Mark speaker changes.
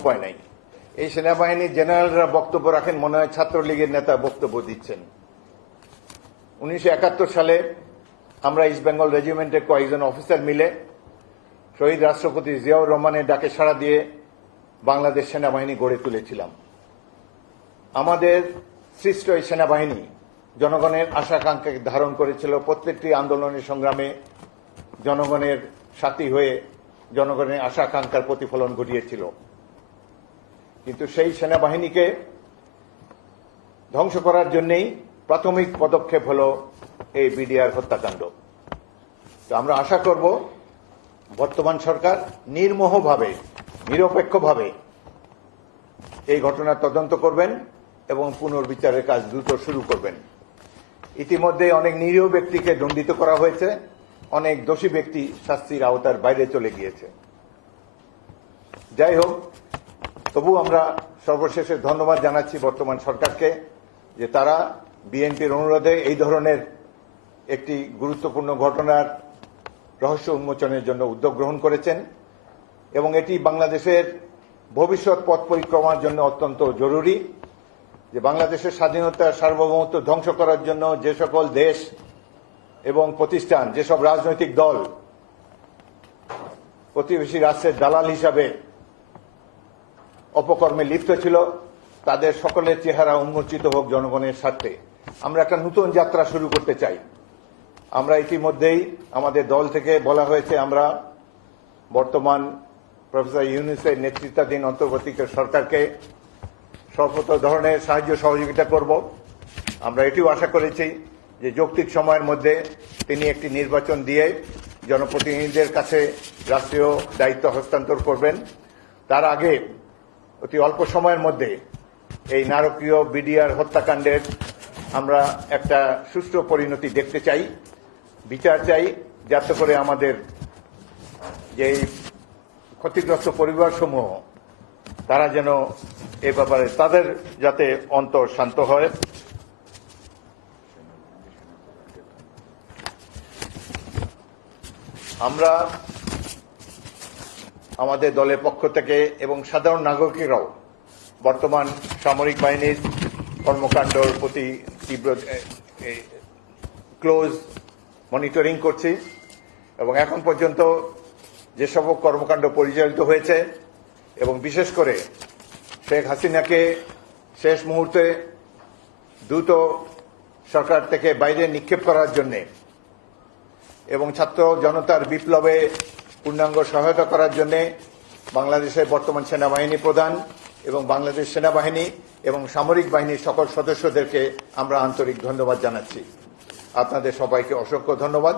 Speaker 1: উপায় নাই। এই সেনাবাহিনীর জেনারেলরা বক্তব্য রাখেন, মনে হয় ছাত্রলীগের নেতা বক্তব্য দিচ্ছেন। উনিশশো একাত্তর সালে আমরা ইস্ট বেঙ্গল রেজিমেন্টের কয়েকজন অফিসার মিলে শহীদ রাষ্ট্রপতি জিয়াউর রহমানের ডাকে সাড়া দিয়ে বাংলাদেশ সেনাবাহিনী গড়ে তুলেছিলাম। আমাদের সৃষ্ট এই সেনাবাহিনী জনগণের আশাকাঙ্ক্ষাকে ধারণ করেছিল। প্রত্যেকটি আন্দোলনের সংগ্রামে জনগণের সাথী হয়ে জনগণের আশাকাঙ্ক্ষার প্রতিফলন ঘটিয়েছিল। কিন্তু সেই সেনাবাহিনীকে ধ্বংস করার জন্যই প্রাথমিক পদক্ষেপ হল এই বিডিআর হত্যাকাণ্ড। তো আমরা আশা করব, বর্তমান সরকার নির্মোহভাবে, নিরপেক্ষভাবে এই ঘটনার তদন্ত করবেন এবং পুনর্বিচারের কাজ দ্রুত শুরু করবেন। ইতিমধ্যে অনেক নিরীহ ব্যক্তিকে দণ্ডিত করা হয়েছে, অনেক দোষী ব্যক্তি শাস্তির আওতার বাইরে চলে গিয়েছে। যাই হোক তবু আমরা সর্বশেষে ধন্যবাদ জানাচ্ছি বর্তমান সরকারকে যে তারা বিএনপির অনুরোধে এই ধরনের একটি গুরুত্বপূর্ণ ঘটনার রহস্য উন্মোচনের জন্য উদ্যোগ গ্রহণ করেছেন এবং এটি বাংলাদেশের ভবিষ্যৎ পথ পরিক্রমার জন্য অত্যন্ত জরুরি যে বাংলাদেশের স্বাধীনতা সার্বভৌমত্ব ধ্বংস করার জন্য যে সকল দেশ এবং প্রতিষ্ঠান যেসব রাজনৈতিক দল প্রতিবেশী রাষ্ট্রের দালাল হিসাবে অপকর্মে লিপ্ত ছিল, তাদের সকলের চেহারা উন্মোচিত হোক জনগণের স্বার্থে। আমরা একটা নতুন যাত্রা শুরু করতে চাই। আমরা ইতিমধ্যেই আমাদের দল থেকে বলা হয়েছে, আমরা বর্তমান প্রফেসর ইউনুসের নেতৃত্বাধীন অন্তর্বর্তীকালীন সরকারকে সর্বত ধরনের সাহায্য সহযোগিতা করব। আমরা এটিও আশা করেছি যে যৌক্তিক সময়ের মধ্যে তিনি একটি নির্বাচন দিয়ে জনপ্রতিনিধিদের কাছে রাষ্ট্রীয় দায়িত্ব হস্তান্তর করবেন। তার আগে অতি অল্প সময়ের মধ্যে এই নারকীয় বিডিআর হত্যাকাণ্ডের আমরা একটা সুষ্ঠু পরিণতি দেখতে চাই, বিচার চাই, যাতে করে আমাদের যে ক্ষতিগ্রস্ত পরিবারসমূহ, তারা যেন এ ব্যাপারে তাদের যাতে অন্তর শান্ত হয়। আমরা আমাদের দলের পক্ষ থেকে এবং সাধারণ নাগরিকেরাও বর্তমান সামরিক বাহিনীর কর্মকাণ্ডর প্রতি তীব্র ক্লোজ মনিটরিং করছি এবং এখন পর্যন্ত যেসব কর্মকাণ্ড পরিচালিত হয়েছে এবং বিশেষ করে শেখ হাসিনাকে শেষ মুহূর্তে দ্রুত সরকার থেকে বাইরে নিক্ষেপ করার জন্যে এবং ছাত্র জনতার বিপ্লবে পূর্ণাঙ্গ সহায়তা করার জন্য বাংলাদেশের বর্তমান সেনাবাহিনী প্রধান এবং বাংলাদেশ সেনাবাহিনী এবং সামরিক বাহিনীর সকল সদস্যদেরকে আমরা আন্তরিক ধন্যবাদ জানাচ্ছি। আপনাদের সবাইকে অসংখ্য ধন্যবাদ।